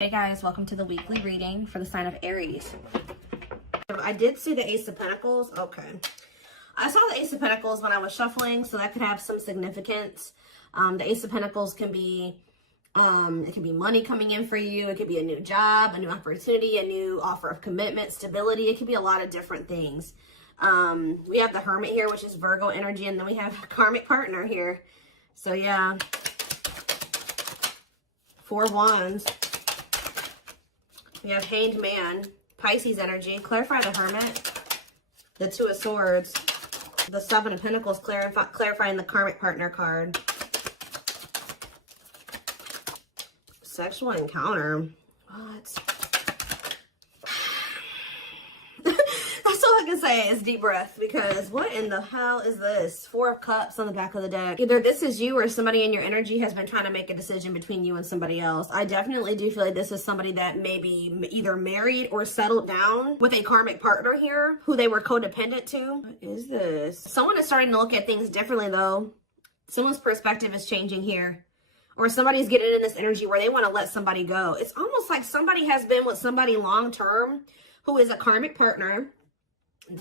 Hey guys, welcome to the weekly reading for the sign of Aries. I did see the Ace of Pentacles. Okay. I saw the Ace of Pentacles when I was shuffling, so that could have some significance. The Ace of Pentacles can be, it can be money coming in for you. It could be a new job, a new opportunity, a new offer of commitment, stability. It could be a lot of different things. We have the Hermit here, which is Virgo energy, and then we have a karmic partner here. So yeah. 4 Wands. We have Hanged Man, Pisces energy, clarify the Hermit, the 2 of Swords, the 7 of Pentacles, clarifying the karmic partner card. Sexual encounter. What? That's all I can say is deep breath, because what in the hell is this? 4 of Cups on the back of the deck. Either this is you or somebody in your energy has been trying to make a decision between you and somebody else. I definitely do feel like this is somebody that may be either married or settled down with a karmic partner here who they were codependent to. What is this? Someone is starting to look at things differently though. Someone's perspective is changing here. Or somebody's getting in this energy where they want to let somebody go. It's almost like somebody has been with somebody long term who is a karmic partner.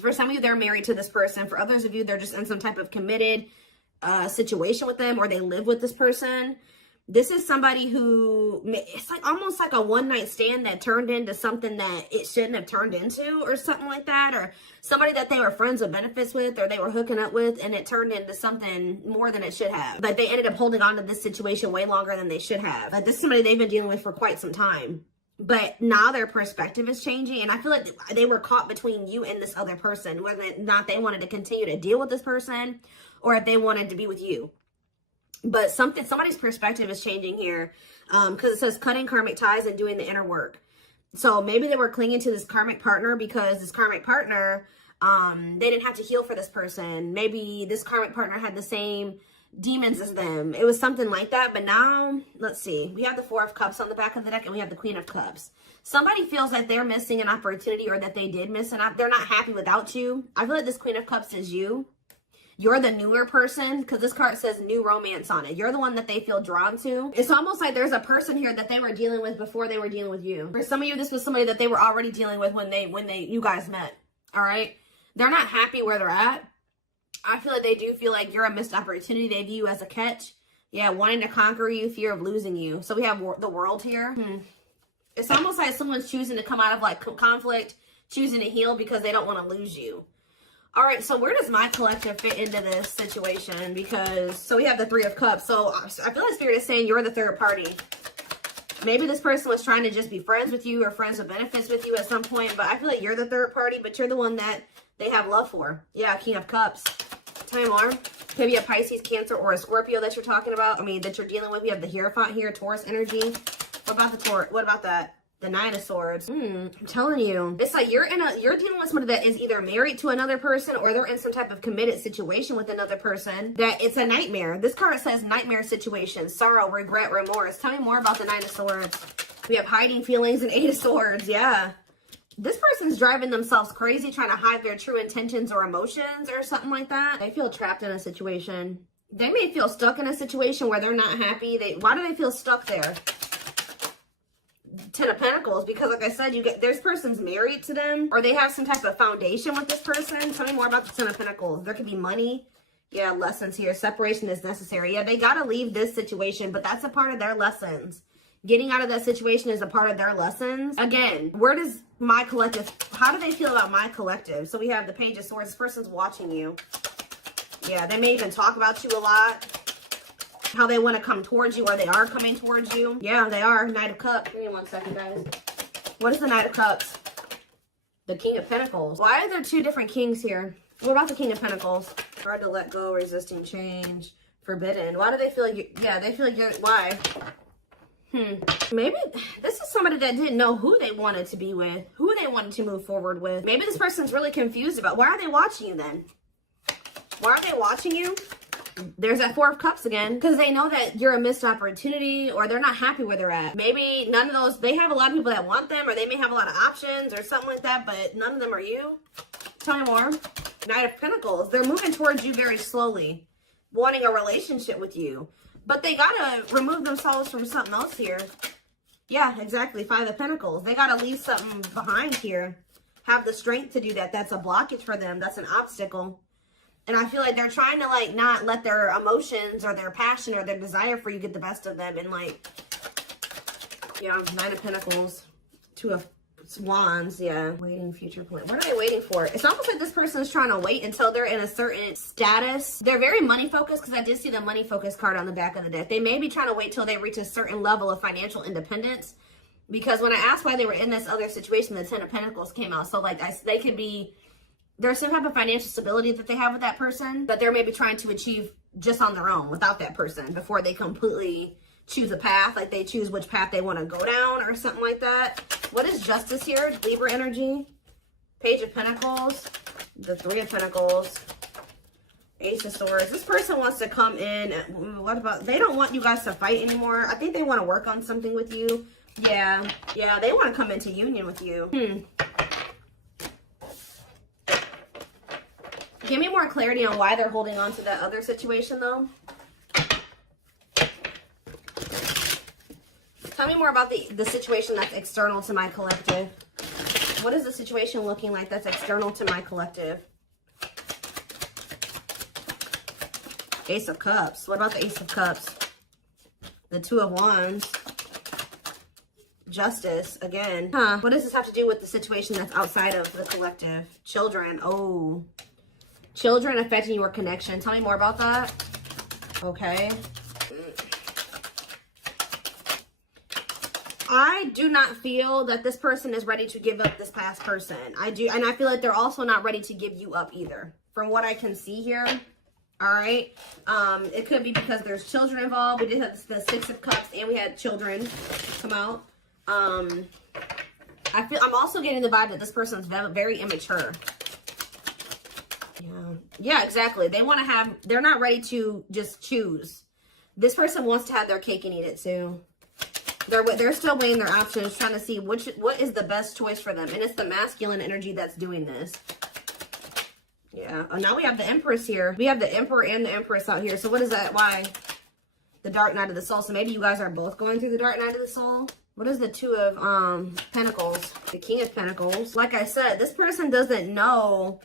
For some of you, they're married to this person. For others of you, they're just in some type of committed situation with them, or they live with this person. This is somebody who, it's like almost like a one-night stand that turned into something that it shouldn't have turned into, or something like that. Or somebody that they were friends with benefits with, or they were hooking up with, and it turned into something more than it should have. Like they ended up holding on to this situation way longer than they should have. Like this is somebody they've been dealing with for quite some time. But now their perspective is changing, and I feel like they were caught between you and this other person, whether or not they wanted to continue to deal with this person or if they wanted to be with you. But somebody's perspective is changing here, because it says cutting karmic ties and doing the inner work. So maybe they were clinging to this karmic partner because this karmic partner, they didn't have to heal for this person. Maybe this karmic partner had the same demons as them. It was something like that. But now, let's see. We have the 4 of Cups on the back of the deck, and we have the Queen of Cups. Somebody feels like they're missing an opportunity, or that they did miss an opportunity. They're not happy without you. I feel like this Queen of Cups is you. You're the newer person, because this card says new romance on it. You're the one that they feel drawn to. It's almost like there's a person here that they were dealing with before they were dealing with you. For some of you, this was somebody that they were already dealing with when you guys met. All right? They're not happy where they're at. I feel like they do feel like you're a missed opportunity. They view you as a catch. Yeah, wanting to conquer you, fear of losing you. So we have the World here. It's almost like someone's choosing to come out of like conflict, choosing to heal because they don't want to lose you. All right, so where does my collective fit into this situation? Because, so we have the 3 of Cups. So I feel like Spirit is saying you're the third party. Maybe this person was trying to just be friends with you or friends with benefits with you at some point, but I feel like you're the third party, but you're the one that they have love for. Yeah, King of Cups. Tell me more. Could be a Pisces, Cancer, or a Scorpio that you're talking about. I mean, that you're dealing with. We have the Hierophant here, Taurus energy. What about the Taurus? What about that? The 9 of Swords. I'm telling you, it's like you're dealing with somebody that is either married to another person, or they're in some type of committed situation with another person. That it's a nightmare. This card says nightmare situation, sorrow, regret, remorse. Tell me more about the 9 of Swords. We have hiding feelings and 8 of Swords. Yeah. This person's driving themselves crazy, trying to hide their true intentions or emotions or something like that. They feel trapped in a situation. They may feel stuck in a situation where they're not happy. Why do they feel stuck there? 10 of Pentacles, because like I said, this person's married to them, or they have some type of foundation with this person. Tell me more about the 10 of Pentacles. There could be money. Yeah, lessons here. Separation is necessary. Yeah, they got to leave this situation, but that's a part of their lessons. Getting out of that situation is a part of their lessons. Again, where does my collective, how do they feel about my collective? So we have the Page of Swords. This person's watching you. Yeah, they may even talk about you a lot. How they want to come towards you, or they are coming towards you. Yeah, they are. Knight of Cups. Give me 1 second, guys. What is the Knight of Cups? The King of Pentacles. Why are there 2 different kings here? What about the King of Pentacles? Hard to let go, resisting change, forbidden. Why do they feel like they feel like you're, why? Maybe this is somebody that didn't know who they wanted to be with, who they wanted to move forward with. Maybe this person's really confused about, why are they watching you then? Why are they watching you? There's that 4 of Cups again, because they know that you're a missed opportunity, or they're not happy where they're at. Maybe none of those, they have a lot of people that want them, or they may have a lot of options or something like that, but none of them are you. Tell me more. Knight of Pentacles. They're moving towards you very slowly, wanting a relationship with you. But they gotta remove themselves from something else here. Yeah, exactly. Five of Pentacles. They got to leave something behind here. Have the strength to do that. That's a blockage for them. That's an obstacle. And I feel like they're trying to, like, not let their emotions or their passion or their desire for you get the best of them. And, like, yeah, Nine of Pentacles, Two of Wands, yeah. Waiting future plan. What are they waiting for? It's almost like this person is trying to wait until they're in a certain status. They're very money focused, because I did see the money focused card on the back of the deck. They may be trying to wait till they reach a certain level of financial independence. Because when I asked why they were in this other situation, the Ten of Pentacles came out. So, like, they could be, there's some type of financial stability that they have with that person that they're maybe trying to achieve just on their own without that person before they completely choose a path. Like, they choose which path they want to go down or something like that. What is Justice here? Libra energy. Page of Pentacles. The Three of Pentacles. Ace of Swords. This person wants to come in. What about, they don't want you guys to fight anymore. I think they want to work on something with you. Yeah, they want to come into union with you. Give me more clarity on why they're holding on to that other situation, though. Tell me more about the situation that's external to my collective. What is the situation looking like that's external to my collective? Ace of Cups. What about the Ace of Cups? The Two of Wands. Justice again. What does this have to do with the situation that's outside of the collective? Children. Oh, children affecting your connection. Tell me more about that. Okay. I do not feel that this person is ready to give up this past person. I do, and I feel like they're also not ready to give you up either, from what I can see here. All right. It could be because there's children involved. We did have the Six of Cups, and we had children come out. I'm also getting the vibe that this person's very immature. Yeah, exactly. They want to have, they're not ready to just choose. This person wants to have their cake and eat it too. They're still weighing their options, trying to see what is the best choice for them. And it's the masculine energy that's doing this. Yeah. Oh, now we have the Empress here. We have the Emperor and the Empress out here. So what is that? Why? The Dark Night of the Soul. So maybe you guys are both going through the Dark Night of the Soul. What is the Two of Pentacles? The King of Pentacles. Like I said, this person doesn't know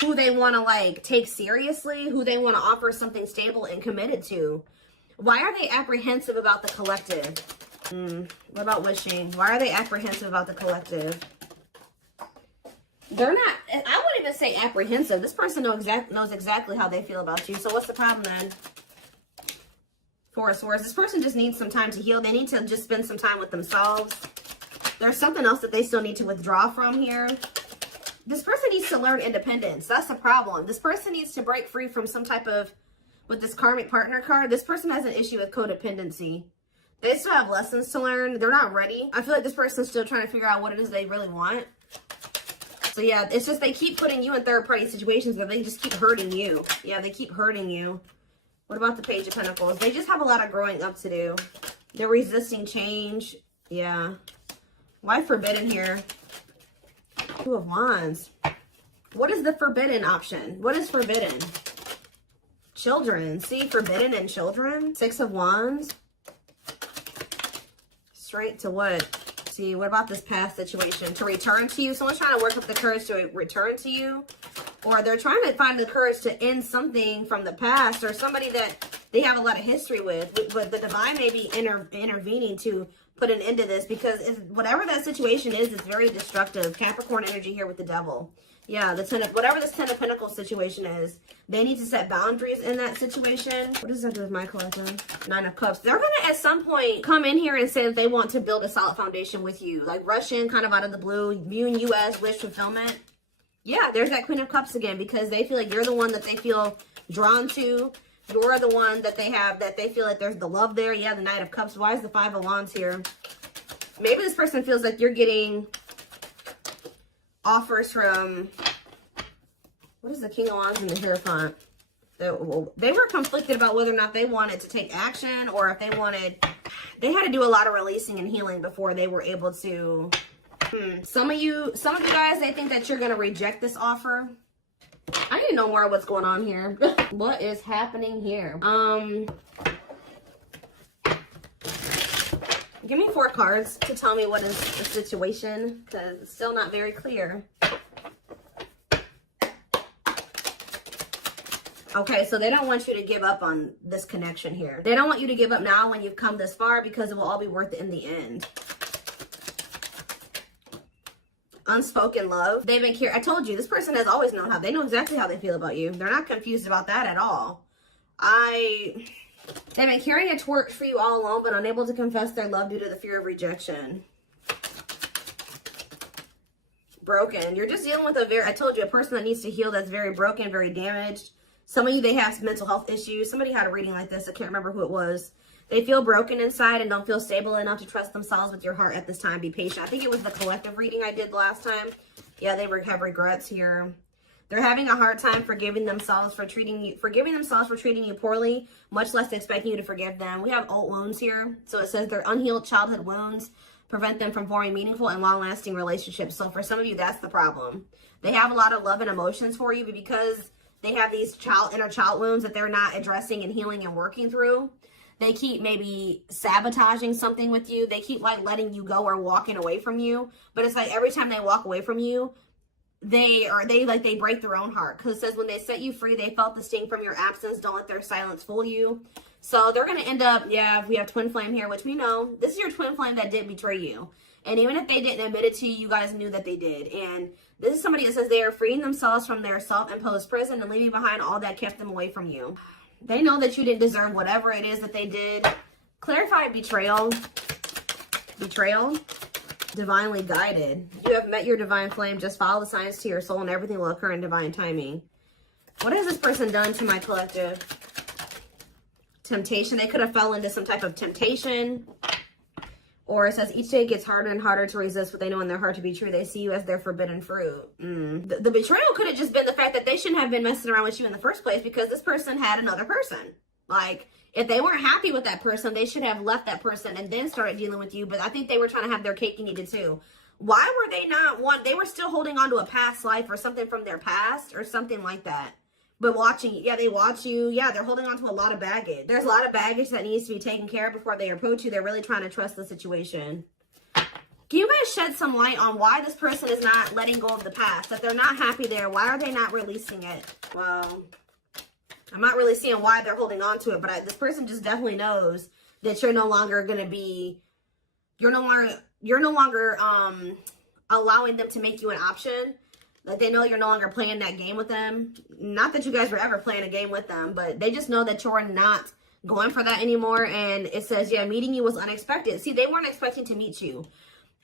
who they want to, like, take seriously, who they want to offer something stable and committed to. Why are they apprehensive about the collective? What about wishing? Why are they apprehensive about the collective? They're not, I wouldn't even say apprehensive. This person knows exactly how they feel about you. So what's the problem then? Four of Swords. This person just needs some time to heal. They need to just spend some time with themselves. There's something else that they still need to withdraw from here. This person needs to learn independence. That's the problem. This person needs to break free from some type of, with this karmic partner card, this person has an issue with codependency. They still have lessons to learn. They're not ready. I feel like this person's still trying to figure out what it is they really want. So yeah, it's just they keep putting you in third-party situations where they just keep hurting you. Yeah, they keep hurting you. What about the Page of Pentacles? They just have a lot of growing up to do. They're resisting change. Yeah. Why forbidden here? Two of Wands. What is the forbidden option? What is forbidden? Children. See, forbidden and children. Six of Wands. Straight to what? See, what about this past situation? To return to you. Someone's trying to work up the courage to return to you. Or they're trying to find the courage to end something from the past. Or somebody that they have a lot of history with. But the divine may be intervening to put an end to this. Because whatever that situation is, it's very destructive. Capricorn energy here with the Devil. Yeah, whatever this Ten of Pentacles situation is, they need to set boundaries in that situation. What does that do with my collective? Nine of Cups. They're going to, at some point, come in here and say that they want to build a solid foundation with you. Like, rush in kind of out of the blue, viewing you as wish fulfillment. Yeah, there's that Queen of Cups again, because they feel like you're the one that they feel drawn to. You're the one that they have, that they feel like there's the love there. Yeah, the Knight of Cups. Why is the Five of Wands here? Maybe this person feels like you're getting offers from, what is the King of Wands and the Hierophant? They were conflicted about whether or not they wanted to take action, or if they had to do a lot of releasing and healing before they were able to. Some of you guys, they think that you're going to reject this offer. I need to know more of what's going on here. What is happening here? Give me 4 cards to tell me what is the situation, because it's still not very clear. Okay, so they don't want you to give up on this connection here. They don't want you to give up now when you've come this far, because it will all be worth it in the end. Unspoken love. They've been I told you, this person has always known how. They know exactly how they feel about you. They're not confused about that at all. They've been carrying a torch for you all along, but unable to confess their love due to the fear of rejection. Broken. You're just dealing with I told you, a person that needs to heal, that's very broken, very damaged. Some of you, they have mental health issues. Somebody had a reading like this. I can't remember who it was. They feel broken inside and don't feel stable enough to trust themselves with your heart at this time. Be patient. I think it was the collective reading I did last time. Yeah, they have regrets here. They're having a hard time forgiving themselves for treating you poorly, much less expecting you to forgive them. We have old wounds here. So it says their unhealed childhood wounds prevent them from forming meaningful and long-lasting relationships. So for some of you, that's the problem. They have a lot of love and emotions for you, but because they have these inner child wounds that they're not addressing and healing and working through, they keep maybe sabotaging something with you. They keep like letting you go or walking away from you. But it's like every time they walk away from you, they break their own heart. Because it says when they set you free, they felt the sting from your absence. Don't let their silence fool you. So they're going to end up, yeah, we have twin flame here, which we know. This is your twin flame that did betray you. And even if they didn't admit it to you, you guys knew that they did. And this is somebody that says they are freeing themselves from their self-imposed prison and leaving behind all that kept them away from you. They know that you didn't deserve whatever it is that they did. Clarify betrayal. Betrayal. Divinely guided. You have met your divine flame. Just follow the signs to your soul and everything will occur in divine timing. What has this person done to my collective? Temptation. They could have fell into some type of temptation. Or it says each day gets harder and harder to resist what they know in their heart to be true. They see you as their forbidden fruit. The betrayal could have just been the fact that they shouldn't have been messing around with you in the first place, because this person had another person. Like, if they weren't happy with that person, they should have left that person and then started dealing with you. But I think they were trying to have their cake and eat it too. Why were they not they were still holding on to a past life or something from their past or something like that. But watching, yeah, they watch you. Yeah, they're holding on to a lot of baggage. There's a lot of baggage that needs to be taken care of before they approach you. They're really trying to trust the situation. Can you guys shed some light on why this person is not letting go of the past? That they're not happy there. Why are they not releasing it? Well, I'm not really seeing why they're holding on to it. But this person just definitely knows that you're no longer going to be... You're no longer allowing them to make you an option. Like, they know you're no longer playing that game with them. Not that you guys were ever playing a game with them, but they just know that you're not going for that anymore. And it says, yeah, meeting you was unexpected. See, they weren't expecting to meet you.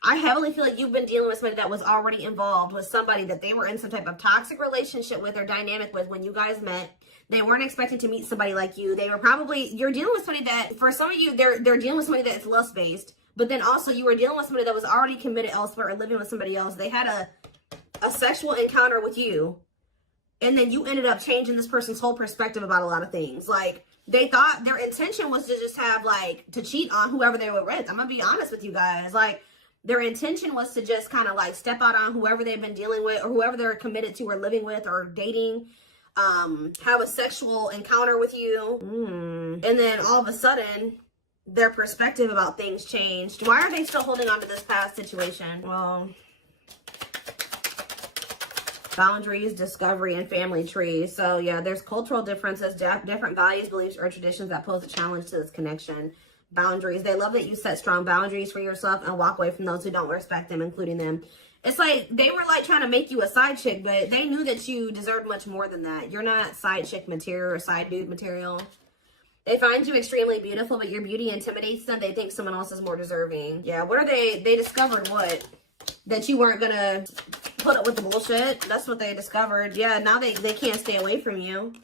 I heavily feel like you've been dealing with somebody that was already involved with somebody that they were in some type of toxic relationship with or dynamic with when you guys met. They weren't expecting to meet somebody like you. They were probably, you're dealing with somebody that, for some of you, they're dealing with somebody that's lust-based. But then also you were dealing with somebody that was already committed elsewhere or living with somebody else. They had a sexual encounter with you, and then you ended up changing this person's whole perspective about a lot of things. Like, they thought their intention was to just have, like, to cheat on whoever they were with. I'm gonna be honest with you guys. Like, their intention was to just kind of like step out on whoever they've been dealing with or whoever they're committed to or living with or dating, have a sexual encounter with you, and then all of a sudden their perspective about things changed. Why are they still holding on to this past situation? Well, boundaries, discovery, and family trees. So yeah, there's cultural differences, different values, beliefs, or traditions that pose a challenge to this connection. Boundaries. They love that you set strong boundaries for yourself and walk away from those who don't respect them, including them. It's like they were like trying to make you a side chick, but they knew that you deserved much more than that. You're not side chick material or side dude material. They find you extremely beautiful, but your beauty intimidates them. They think someone else is more deserving. Yeah, what are they? They discovered what? That you weren't gonna put up with the bullshit. That's what they discovered. Yeah, now they can't stay away from you.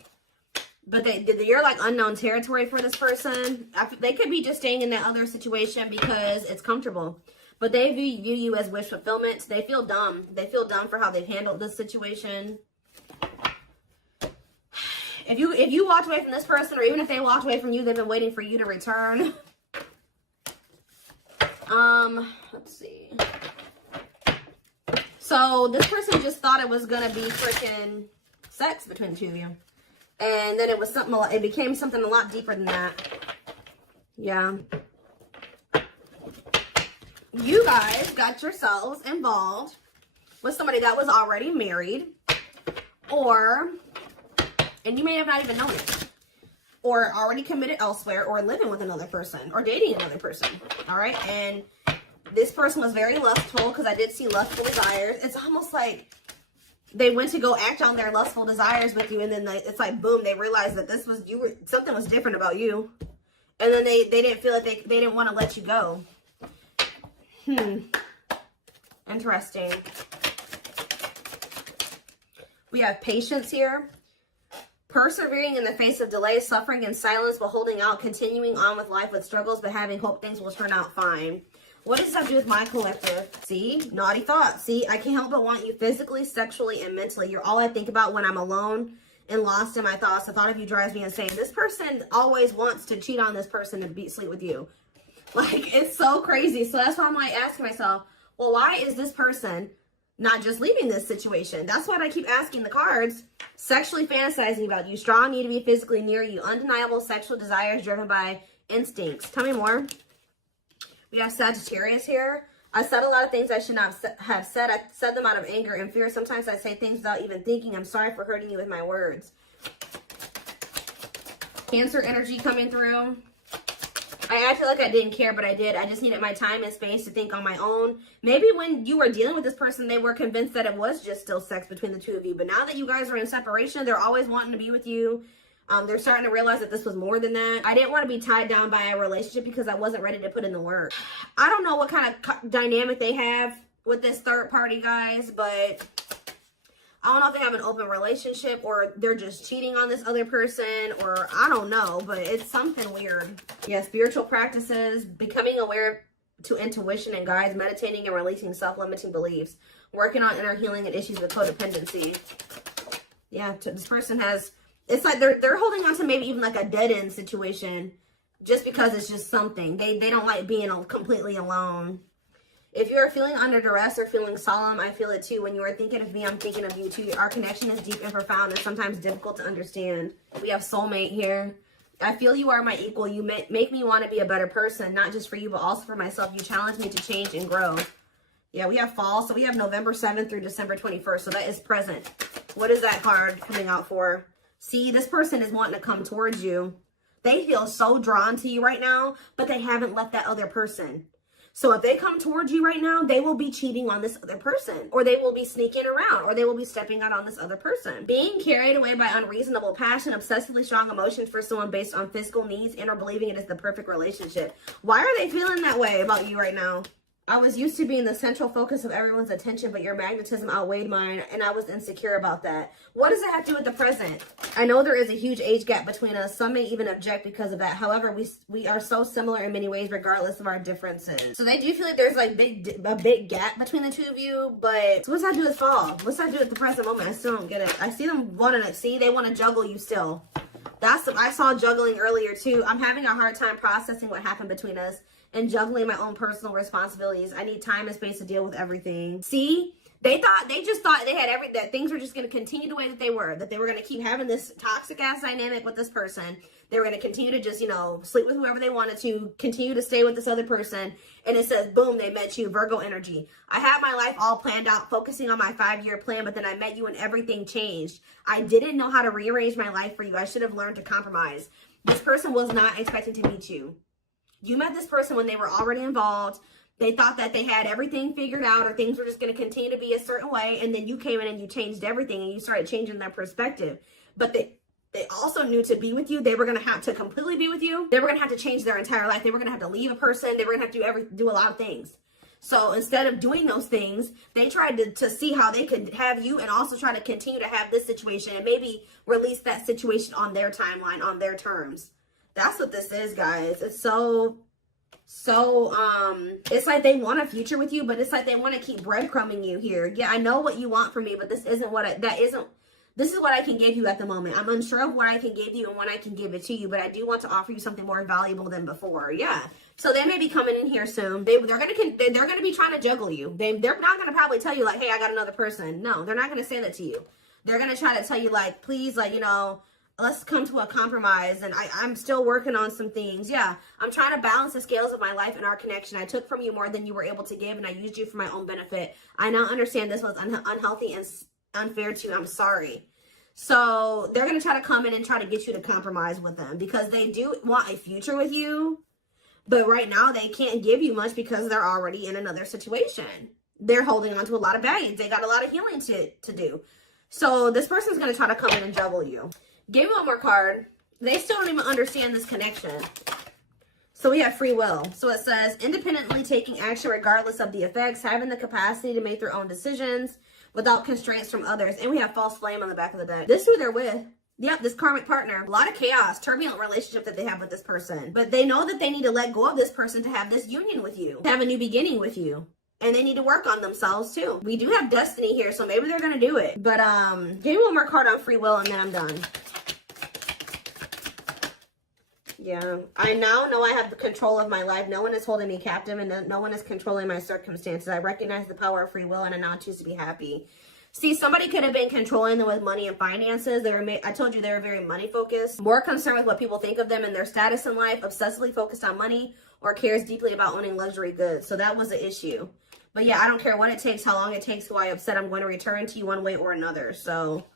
But you're like unknown territory for this person. They could be just staying in that other situation because it's comfortable. But they view you as wish fulfillment. They feel dumb. They feel dumb for how they've handled this situation. If you walked away from this person, or even if they walked away from you, they've been waiting for you to return. Let's see. So this person just thought it was gonna be freaking sex between the two of you. And then it was something, it became something a lot deeper than that. Yeah. You guys got yourselves involved with somebody that was already married, and you may have not even known it, or already committed elsewhere, or living with another person, or dating another person, all right? And this person was very lustful, because I did see lustful desires. It's almost like they went to go act on their lustful desires with you, and then it's like, boom, they realized that something was different about you. And then they didn't feel like they didn't want to let you go. Interesting. We have patience here. Persevering in the face of delay, suffering in silence, but holding out, continuing on with life with struggles, but having hope things will turn out fine. What does that have to do with my collective? See? Naughty thoughts. See? I can't help but want you physically, sexually, and mentally. You're all I think about when I'm alone and lost in my thoughts. The thought of you drives me insane. This person always wants to cheat on this person and sleep with you. Like, it's so crazy. So that's why I'm like asking myself, well, why is this person not just leaving this situation? That's what I keep asking the cards. Sexually fantasizing about you. Strong need to be physically near you. Undeniable sexual desires driven by instincts. Tell me more. We have Sagittarius here. I said a lot of things I should not have said. I said them out of anger and fear. Sometimes I say things without even thinking. I'm sorry for hurting you with my words. Cancer energy coming through. I acted like I didn't care, but I did. I just needed my time and space to think on my own. Maybe when you were dealing with this person, they were convinced that it was just still sex between the two of you. But now that you guys are in separation, they're always wanting to be with you. They're starting to realize that this was more than that. I didn't want to be tied down by a relationship because I wasn't ready to put in the work. I don't know what kind of dynamic they have with this third party, guys, but I don't know if they have an open relationship or they're just cheating on this other person, or I don't know, but it's something weird. Yeah, spiritual practices, becoming aware to intuition and guides, meditating and releasing self-limiting beliefs, working on inner healing and issues with codependency. Yeah, this person has... It's like they're holding on to maybe even like a dead-end situation just because it's just something. They don't like being completely alone. If you're feeling under duress or feeling solemn, I feel it too. When you are thinking of me, I'm thinking of you too. Our connection is deep and profound and sometimes difficult to understand. We have soulmate here. I feel you are my equal. You make me want to be a better person, not just for you, but also for myself. You challenge me to change and grow. Yeah, we have fall. So we have November 7th through December 21st. So that is present. What is that card coming out for? See, this person is wanting to come towards you. They feel so drawn to you right now, but they haven't left that other person. So if they come towards you right now, they will be cheating on this other person, or they will be sneaking around, or they will be stepping out on this other person. Being carried away by unreasonable passion, obsessively strong emotions for someone based on physical needs, and or believing it is the perfect relationship. Why are they feeling that way about you right now? I was used to being the central focus of everyone's attention, but your magnetism outweighed mine, and I was insecure about that. What does it have to do with the present? I know there is a huge age gap between us. Some may even object because of that. However, we are so similar in many ways, regardless of our differences. So they do feel like there's like a big gap between the two of you, but so what's that do with fall? What's that do with the present moment? I still don't get it. I see them wanting to, see, they want to juggle you still. I saw juggling earlier too. I'm having a hard time processing what happened between us and juggling my own personal responsibilities. I need time and space to deal with everything. See, they just thought they had that things were just going to continue the way that they were going to keep having this toxic ass dynamic with this person. They were going to continue to just, sleep with whoever they wanted to, continue to stay with this other person. And it says, boom, they met you, Virgo energy. I had my life all planned out, focusing on my 5-year plan, but then I met you and everything changed. I didn't know how to rearrange my life for you. I should have learned to compromise. This person was not expecting to meet you. You met this person when they were already involved. They thought that they had everything figured out, or things were just going to continue to be a certain way. And then you came in and you changed everything, and you started changing their perspective. But they also knew to be with you, they were going to have to completely be with you. They were going to have to change their entire life. They were going to have to leave a person. They were going to have to do a lot of things. So instead of doing those things, they tried to see how they could have you and also try to continue to have this situation and maybe release that situation on their timeline, on their terms. That's what this is, guys. It's so it's like they want a future with you, but it's like they want to keep breadcrumbing you here. Yeah, I know what you want from me, but this isn't this is what I can give you at the moment. I'm unsure of what I can give you and when I can give it to you, but I do want to offer you something more valuable than before. Yeah. So they may be coming in here soon. They're gonna be trying to juggle you. They're not gonna probably tell you like, hey, I got another person. No, they're not gonna say that to you. They're gonna try to tell you like, please, like, let's come to a compromise. And I'm still working on some things. Yeah, I'm trying to balance the scales of my life and our connection. I took from you more than you were able to give, and I used you for my own benefit. I now understand this was unhealthy and unfair to you. I'm sorry. So they're going to try to come in and try to get you to compromise with them because they do want a future with you. But right now they can't give you much because they're already in another situation. They're holding on to a lot of baggage. They got a lot of healing to do. So this person's going to try to come in and juggle you. Give me one more card. They still don't even understand this connection. So we have free will. So it says, independently taking action regardless of the effects, having the capacity to make their own decisions without constraints from others. And we have false flame on the back of the deck. This is who they're with. Yep, this karmic partner. A lot of chaos, turbulent relationship that they have with this person. But they know that they need to let go of this person to have this union with you, to have a new beginning with you. And they need to work on themselves too. We do have destiny here, so maybe they're going to do it. But give me one more card on free will and then I'm done. Yeah, I now know I have the control of my life. No one is holding me captive and no one is controlling my circumstances. I recognize the power of free will and I now choose to be happy. See, somebody could have been controlling them with money and finances. I told you they were very money focused, more concerned with what people think of them and their status in life, obsessively focused on money, or cares deeply about owning luxury goods. So that was the issue. But yeah, I don't care what it takes, how long it takes, who I upset. I'm going to return to you one way or another. So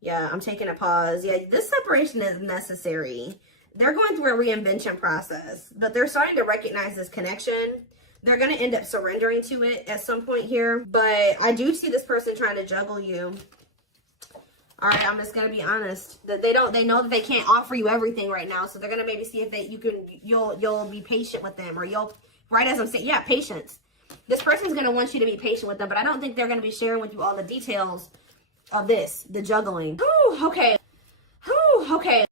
yeah, I'm taking a pause. Yeah, this separation is necessary. They're going through a reinvention process, but they're starting to recognize this connection. They're going to end up surrendering to it at some point here. But I do see this person trying to juggle you. All right, I'm just going to be honest. That they know that they can't offer you everything right now. So they're going to maybe see if you'll be patient with them, or right as I'm saying, yeah, patience. This person's going to want you to be patient with them, but I don't think they're going to be sharing with you all the details of this, the juggling. Whew, okay. Whew, okay.